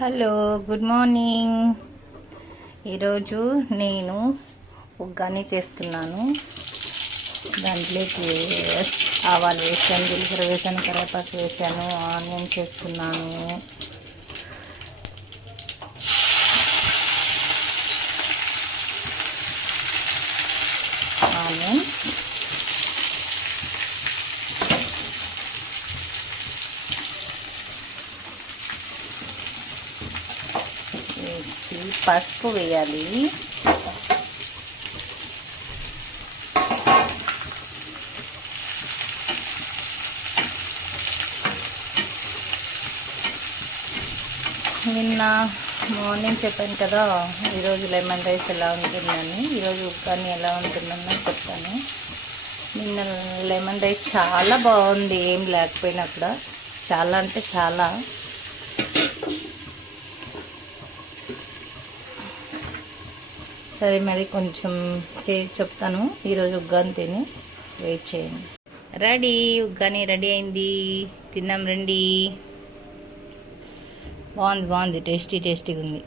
Hello, good morning. ఈరోజు నేను ఉగ్గాని చేస్తున్నాను. దాంట్లోకి ఆవాలు వేసాను, జీలకర్ర వేసాను, కరివేపాకు వేసాను, ఆనియన్స్ వేస్తున్నాను. ఆనియన్స్ పసుపు వేయాలి. నిన్న మార్నింగ్ చెప్పాను కదా ఈరోజు లెమన్ రైస్ ఎలా ఉంటుందని, ఈరోజు ఉగ్గాని ఎలా ఉంటుందని చెప్తాను. నిన్న లెమన్ రైస్ చాలా బాగుంది, ఏం లేకపోయినా కూడా. చాలా అంటే చాలా. సరే, మరి కొంచెం చెప్తాను. ఈరోజు ఉగ్గాని తిని వెయిట్ చేయండి. రెడీ, ఉగ్గాని రెడీ అయింది. తిన్నాం రండి. బాగుంది, టేస్టీగా ఉంది.